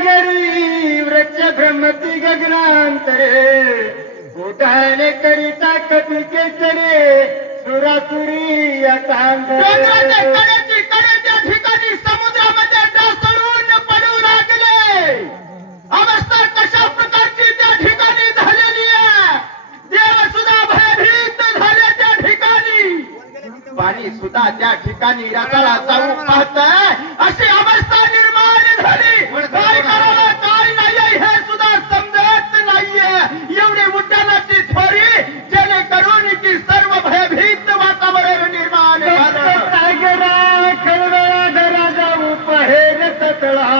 सागरी वृक्ष भ्रमती गगनांतरे उठाणे करिता कपी केसरे सुरासुरी डोंगराच्या कडेची कडेच्या ठिकाणी समुद्रामध्ये ढासळून पडू लागले. अवस्था कशा प्रकारची त्या ठिकाणी झालेली आहे. देव सुद्धा भयभीत झाले त्या ठिकाणी. पाणी सुद्धा त्या ठिकाणी रसाला जाऊ पाहतंय अशी अवस्था निर्माण झाली. काय करावं काय नाही हे सुद्धा समजत नाहीये. एवढी उड्डाणाची थोरी जेणेकरून की सर्व भयभीत वातावरण निर्माण झालं. सागरा खळवळा धरा जाऊ पहेर सतळा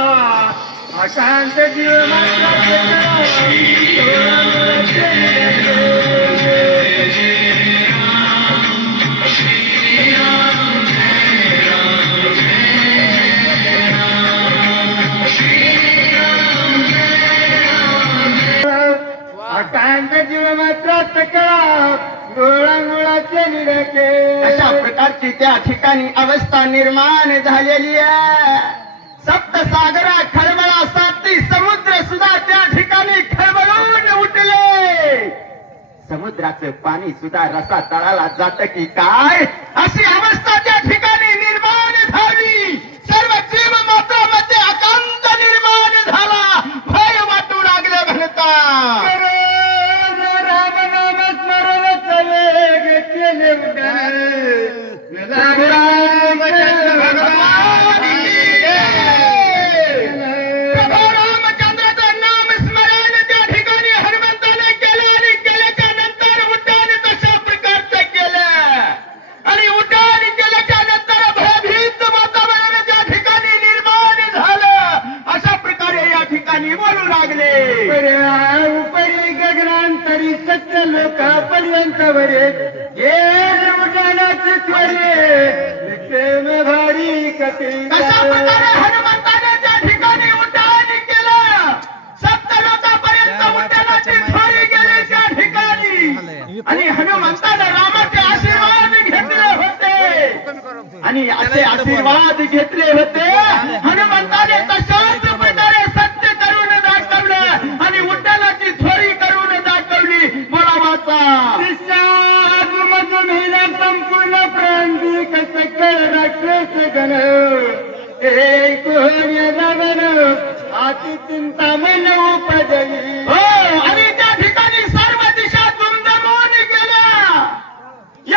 अशांत जीव अशांत जीव मात्र सकळा गोळांगोळाचे निरखे अशा प्रकारची त्या ठिकाणी अवस्था निर्माण झालेली आहे. सप्तसागरा खळबळा साती समुद्र सुद्धा त्या ठिकाणी खळबळून उठले. समुद्राचं पाणी सुद्धा रसा तळाला जात की काय अशी अवस्था त्या ठिकाणी निर्माण झाली. सर्व जीव मात्रामध्ये आकांत निर्माण झाला. भय वाटू लागले म्हणता रामनाम स्मरण चले केले रामचंद्र भगवान प्रभू रामचंद्राचं नाम स्मरण त्या ठिकाणी हनुमंताने केलं आणि केल्याच्या नंतर उड्डाण तशा प्रकारचं केलं आणि उड्डाण केल्याच्या नंतर भयभीत वातावरण त्या ठिकाणी निर्माण झालं. अशा प्रकारे या ठिकाणी बोलू लागले. उपरी गगनांतरी सत्य लोकापर्यंत वरे हे उड्डाणाचे त्वरे भारी कपी कशा प्रकारे हनुमंताने त्या ठिकाणी उड्डाण केलं. सप्त लोकांपर्यंत उड्डाणाची थोडी गेली त्या ठिकाणी आणि हनुमंताने रामाचे आशीर्वाद घेतले होते आणि असे आशीर्वाद घेतले होते. हनुमंताने तशाच प्रकारे सत्य करून दाखवलं आणि उड्डाणाची थोडी करून दाखवली. बोला वाचा संपूर्ण प्रांतिक सकळ राक्षस गण ऐकून रावण अति चिंतामण उपजली. हो आणि त्या ठिकाणी सर्व दिशा दुमदमून गेल्या.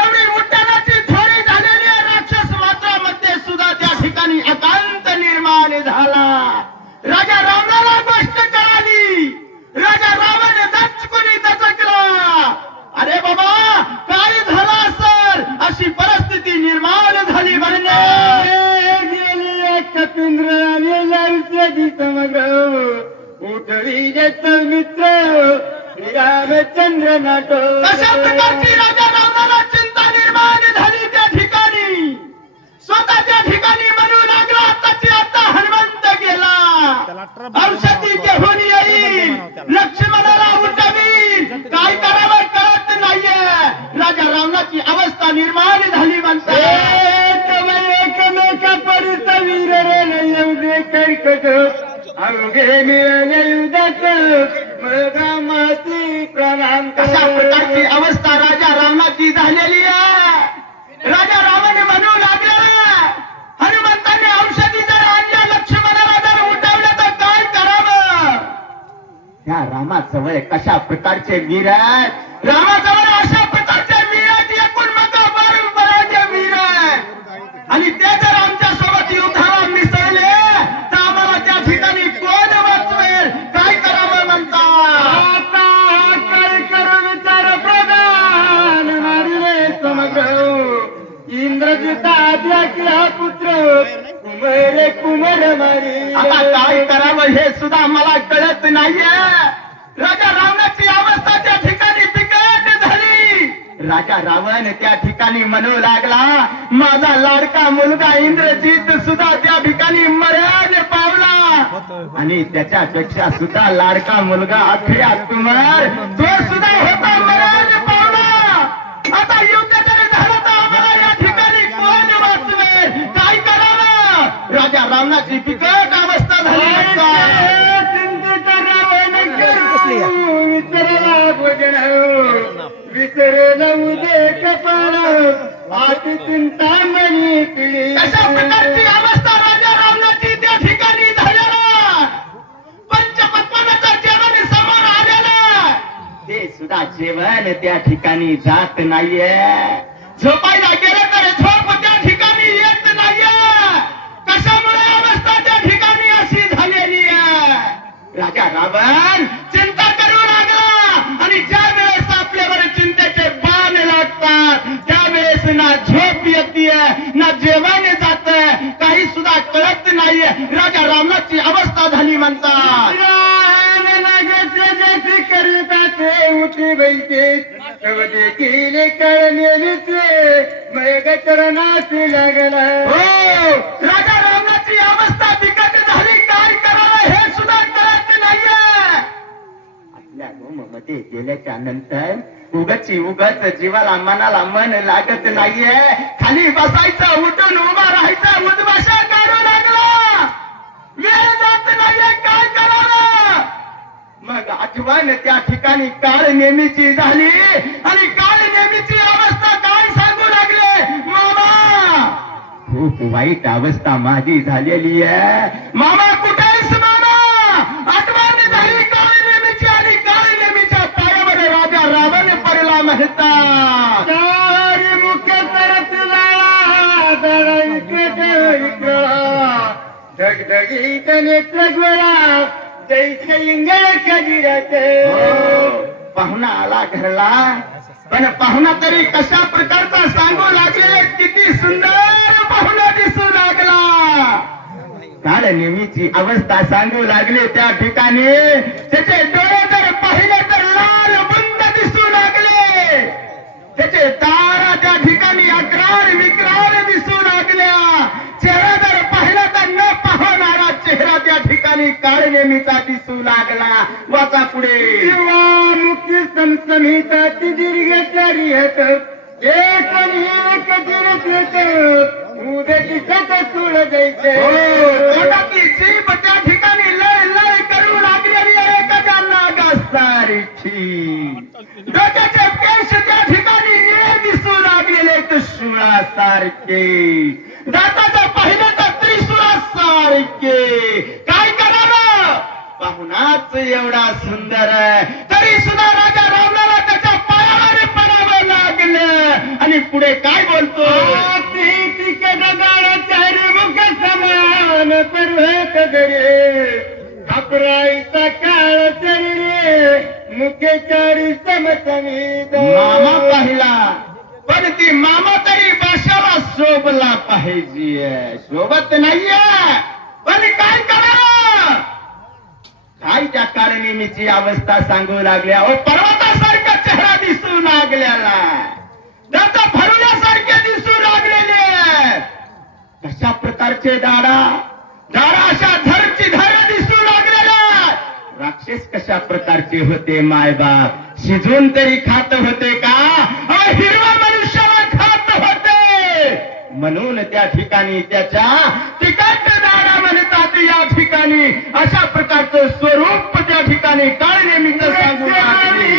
एवढी उड्डाणाची थोडी झालेली राक्षस मात्रामध्ये सुद्धा त्या ठिकाणी आकांत निर्माण झाला. राजा रावणाला गोष्ट कळाली. राजा रावण दचकुनी दचकला. अरे बाबा काय झालं असेल अशी परिस्थिती निर्माण झाली. म्हणणे गेली कपिंद्र आणि लालची समग्र उठवी जत मित्र रामचंद्र नाटो. कशा प्रकारची राजा रावणाला चिंता निर्माण झाली त्या ठिकाणी. स्वतः त्या ठिकाणी म्हणू लागला आताची आता हनुमंत गेला. औषधी घेऊन येईल. लक्ष्मणाला उठवील. काय करावं कळत नाहीये. राजा रावणाची अवस्था निर्माण झाली म्हणतात. एकमेका परित वीर एवढे कैकट अवघे मिळाले युद्धात मृगामाती प्रणाम. कशा प्रकारची अवस्था राजा रावणाची झालेली आहे. राजा रावण म्हणू लागला हनुमंताने औषधी जर आणल्या लक्ष्मणाला जर उठवलं तर काय करावं. त्या रामाजवळ कशा प्रकारचे वीर आहेत. रामाजवळ अशा प्रकारचे वीर आहेत. एकूण मग बरोबराचे वीर आहेत आणि ते जर आमच्या सोबत युद्धाला मिसळले तर आम्हाला त्या ठिकाणी कोण वाचवेल. काय करावं म्हणतात. आता काय करू विचार प्रधान मारिले समग्र इंद्रजिता आद्या हा पुत्र कुमरे कुमर मारी. आता काय करावं हे सुद्धा मला कळत नाहीये. राजा रावणाची अवस्था त्या ठिकाणी बिकट झाली. राजा रावण त्या ठिकाणी म्हणू लागला माझा लाडका मुलगा इंद्रजित सुद्धा त्या ठिकाणी मरण पावला आणि त्याच्यापेक्षा सुद्धा लाडका मुलगा अक्षय कुमार तो सुद्धा होता मरण पावला. आता युद्ध जरी झालं तर आम्हाला या ठिकाणी कोण वाचवेल. काय करावं. राजा रावणाची बिकट अवस्था झाली. विसरला उदे कपाळ आती चिंतामणी पिढी. कशा प्रकारची अवस्था राजा रावणाची त्या ठिकाणी झालेला, पंचपक्वान्नाचं जेवण समोर आलेलं, ते सुद्धा जेवण त्या ठिकाणी जात नाहीये. झोपायला गेलं तर झोप त्या ठिकाणी येत नाहीये. कशामुळे अवस्था त्या ठिकाणी अशी झालेली आहे? राजा रावण चिंता करू लागला आणि ज्या वेळेस आपल्यावर चिंतेचे बाण लागतात त्यावेळेस ना झोप येते ना जेवण जात, काही सुद्धा कळत नाहीये. राजा रावणाची अवस्था झाली म्हणतात. जसे करीताचे उठी बैसे कवते केले कळमेलीचे मग चरणासी लागला. हो, राजा रावणाची अवस्था बिकट झाली. काय करावं हे सुद्धा कळत नाहीये. आपल्या मध्ये गेल्याच्या नंतर उगच जीवाला मनाला मन लागत नाहीये. खाली बसायचं, उठून उभा राहायचं, उद्भाषा काढू लागला. वेळ जात नाहीये. काय करावं? मग आठवण त्या ठिकाणी काळ नेहमीची झाली आणि काळ नेहमीची अवस्था काय सांगू लागले, मामा खूप वाईट अवस्था माझी झालेली आहे. मामा कुठेस मामा? आठवण झाली काळ नेहमीची आणि काळ नेहमीच्या पायामध्ये राजा रावण पडला म्हणतात. चारी मुख्य तरफला दळा इकडे धगधगीत नेत्र गोळा जैसे इंगळ खजिराचे. पाहुणा आला घरला, पण पाहुणा तरी कशा प्रकारचा सांगू लागले. किती सुंदर पाहुणा दिसू लागला. काळ नेहमीची अवस्था सांगू लागले. त्या ठिकाणी त्याचे डोळे जर पाहिले तर लाल बुंद दिसू लागले. त्याचे तारा त्या ठिकाणी अक्रार विक्रार दिसू लागल्या. चेहरा जर पाहिला तर न पाहणारा चेहरा त्या ठिकाणी काळ नेहमीचा दिसू लागला. वाचा पुढे. मुक्ती समसमिता ती दीर्घ चारियत एक कजिरत उद्याची सत तुळ जैसे. पोटातली जीभ त्या ठिकाणी लय लय करू लागलेली आहे. एखाद्या नागासारखी. डोक्याचे केश त्या ठिकाणी निळे दिसू लागलेले त्रिशूळासारखे. दाताचं पाहिलं तर त्रिशूळासारखे. काय करावं? पाहुणाच एवढा सुंदर आहे तरी सुद्धा राजा रावणाला त्याच्या पायावर पडावं लागलं. आणि पुढे काय बोलतो? मुख समान पर्वत दरे अपराईचा काळ चरिरे मुखे चारी समसमित. मामा पाहिला पण ती मामा तरी भाषाला शोभला पाहिजे. शोभत नाहीये. पण काय करावं? काय त्या काळनेमीची अवस्था सांगू लागल्या. ओ पर्वतासारखा चेहरा दिसू लागलेला, दात फरुल्यासारखे दिसू लागलेले. कशा प्रकारचे दाडा अशा धरची धर दिसू लागलेला. राक्षस कशा प्रकारचे होते मायबाप? शिजून तरी खात होते का? हिरवा मनुष्याला खात होते. म्हणून त्या ठिकाणी त्याच्या तिकट दाडा म्हणतात. या ठिकाणी अशा प्रकारचं स्वरूप त्या ठिकाणी काळ नेहमीच सांगू लागले.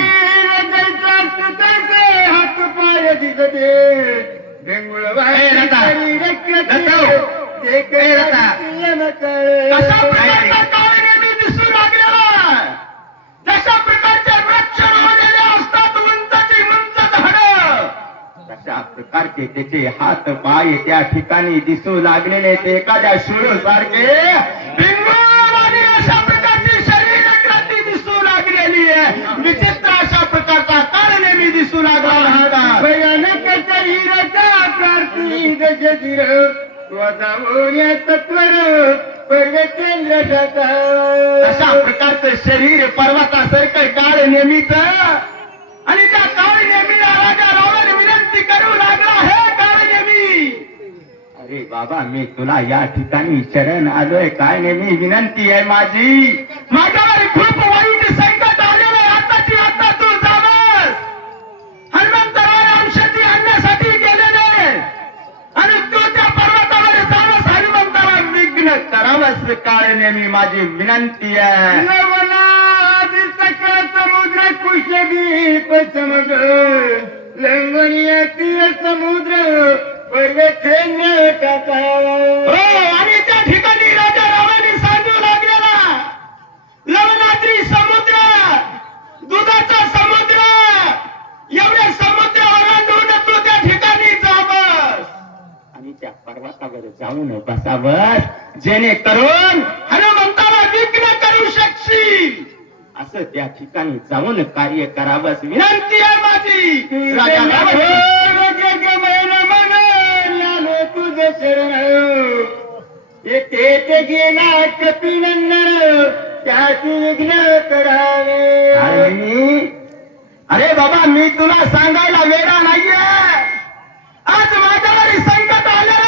हात पाय दिसते बेंगुळ कशा प्रकारचा काळ नेहमी दिसू लागलेला. जशा प्रकारचे वृक्ष रोवलेले असतात, उंचची उंच झाडं, तशा प्रकारचे त्याचे हात पाय त्या ठिकाणी दिसू लागलेले. ते एखाद्या शिळू सारखे आणि अशा प्रकारची शरीर क्रांती दिसू लागलेली आहे. विचित्र अशा प्रकारचा काळ नेहमी दिसू लागला राहतात. भयानक शरीराचा कार्ती दशधीर तत्वर पर्वतेंद्र अशा प्रकारचं शरीर पर्वतासारखं काळ नेहमीच. आणि त्या काळ नेहमीला राजा रावण विनंती करू लागला. हे काळ नेहमी, अरे बाबा मी तुला या ठिकाणी शरण आलोय. काय नेहमी विनंती आहे माझी. माझ्यावर खूप वाईट संकट आलेलं आहे. आताची आता तू जावस. हनुमंतराय औषधी आणण्यासाठी गेलेले आणि तू त्या पर्वतावर जावस. हनुमंताला विघ्न करावस. काळ नेहमी माझी विनंती आहे. सकळ समुद्र कुशदीप समुद्र लंगनियाती समुद्र पर्वतेन्य टाकावा. आणि त्या ठिकाणी राजा रामाने सांगू लागलेला लवणाद्री समुद्र, दुधाचा समुद्र, एवढे समुद्र ओलांडून तू त्या ठिकाणी जावस आणि त्या पर्वतावर जाऊन बसावस, जेणेकरून हनुमंताला विघ्न करू शकशील असं त्या ठिकाणी जाऊन कार्य करावंस विनंती आहे माझी. राजा तुझ शरण येथे गेला कपिनंदन त्याची विघ्न करावे. अरे बाबा, मी तुला सांगायला वेडा नाहीये. आज माझ्यावर संकट आलं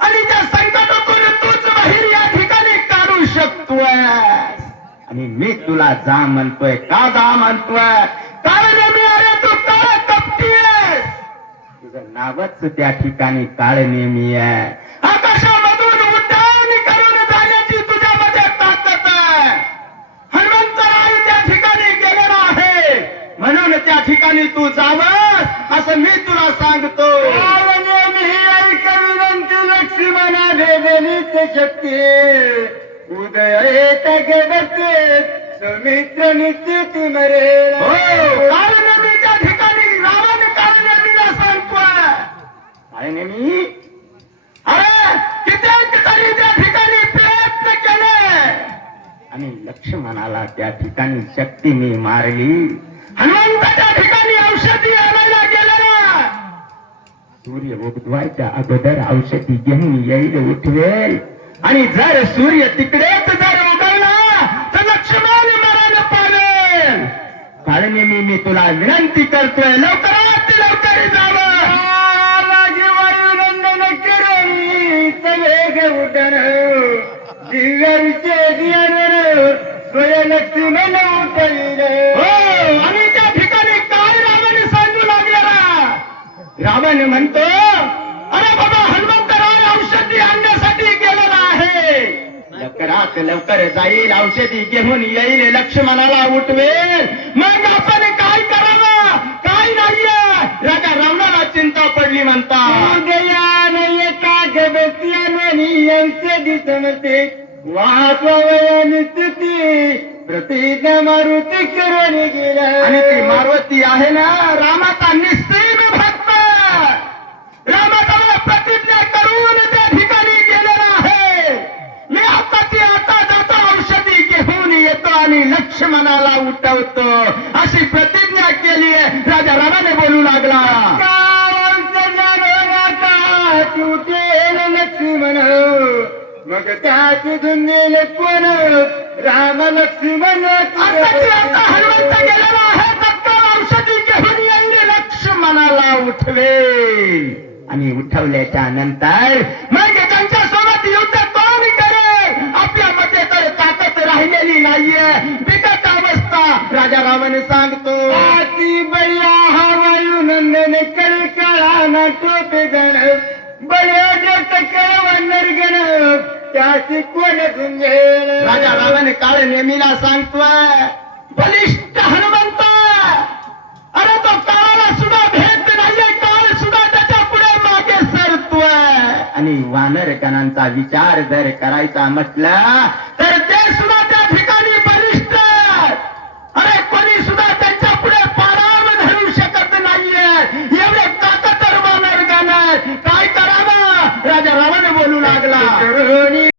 आणि त्या संकटातून तूच बाहेर या ठिकाणी काढू शकतोय आणि मी तुला जा म्हणतोय. का जा म्हणतोय? कारण मी अरे तू काळ कपटी आहेस. तुझं नावच त्या ठिकाणी काळ नेहमी आहे. आकाशामधून उड्डाण करून जाण्याची तुझ्यामध्ये ताकद आहे. हनुमंतराय त्या ठिकाणी गेलेला आहे म्हणून त्या ठिकाणी तू जावं असं मी तुला सांगतो. मी ऐक विनंती लक्ष्मणा देवनीच शक्ती उदय जगते समित्र निश्चित मरे. कारण मी त्या ठिकाणी रावण काळनेमीला सांगतोय. काळनेमी अरे कित्येक तरी त्या ठिकाणी प्रयत्न केले आणि लक्ष्मणाला त्या ठिकाणी शक्ती मी मारली. हनुमंत त्या ठिकाणी औषधी आणायला गेलेला. सूर्य उगवायच्या अगोदर औषधी घेऊन येईल, उठवेल आणि जर सूर्य तिकडेच जर उगवला तर लक्ष्मण मरण पावेल. कारण मी तुला विनंती करतोय, लवकरात लवकर जावं. माझे वायुनंदन किरणी सवेग उठण दिव्य स्वय लक्ष्मण उठले. आणि त्या ठिकाणी काय रावण सांगू लागलेला. रावण म्हणतो, अरे बाबा, हनुमंतराय औषधी आणण्यासाठी गेलेला आहे. लवकरात लवकर जाईल, औषधी घेऊन येईल, लक्ष्मणाला उठवेल. मग आपण काय करावं, काय नाहीये. राजा रावणाला चिंता पडली म्हणतात. उदयान एका जगत्यानी औषधी समते वाचवयानी स्थिती प्रतिज्ञा मारुती करून गेला. आणि ती मारुती आहे ना रामाचा निस्सीम भक्त. रामाचा मला प्रतिज्ञा करून त्या ठिकाणी गेलेला आहे. मी आताची आता जातो, औषधी घेऊन येतो आणि लक्ष्मणाला उठवतो अशी प्रतिज्ञा केली आहे. राजा रामाने बोलू लागला, उठेल लक्ष्मण मग त्याची धुंदेल कोण राम लक्ष्मण. आता हनुमंत गेलेला आहे, तत्काळ औषधी घेऊन येईल, लक्ष्मणाला उठवेल आणि उठवल्याच्या नंतर मग त्यांच्या सोबत युद्ध कोण करेल. आपल्यामध्ये तर ताकद राहिलेली नाहीये, बिकट अवस्था. राजा रामाने सांगतो, आती बळ्या हा वायुनंदन कळकळा ना टोपे गण बळ्या जत कळवणार गण त्याची कोण धुंदेल. राजा रामाने काळ नेमीला सांगतोय, बलिष्ठ हनुमंत, अरे तो काळाला सुद्धा भेट नाहीये. काळ सुद्धा त्याच्या पुढे मागे सरतोय. आणि वानर गणांचा विचार जर करायचा म्हटलं तर ते सुद्धा त्या ठिकाणी बलिष्ठ. अरे कोणी सुद्धा त्यांच्या पुढे पाराव धरू शकत नाहीये. एवढे ताकदवर वानर गण. काय करावं. राजा रावण बोलू लागला, करुणी